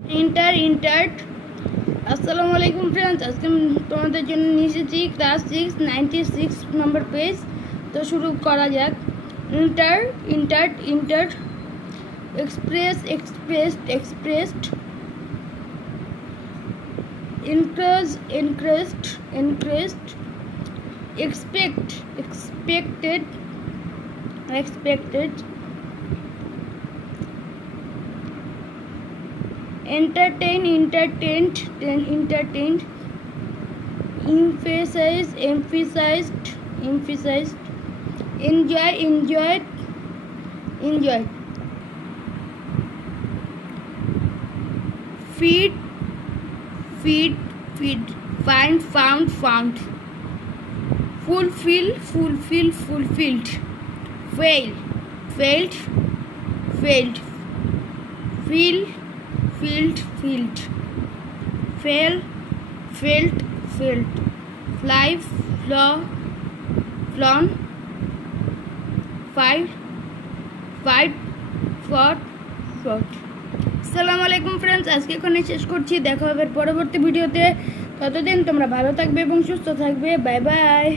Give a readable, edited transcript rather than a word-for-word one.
Entered अस्सलाम वालेकुम friends. आज तुम्हारे জন্য নিয়ে এসেছি ক্লাস 6 96 নম্বর পেজ। তো শুরু করা যাক। Entered expressed increased expected entertained emphasized enjoyed feed find found fulfilled failed filled fail felt fly flown fight fought আসসালামু আলাইকুম ফ্রেন্ডস, আজকে এখানে শেষ করছি। দেখা হবে পরবর্তী ভিডিওতে। ততদিন তোমরা ভালো থাকবে এবং সুস্থ থাকবে। Bye bye.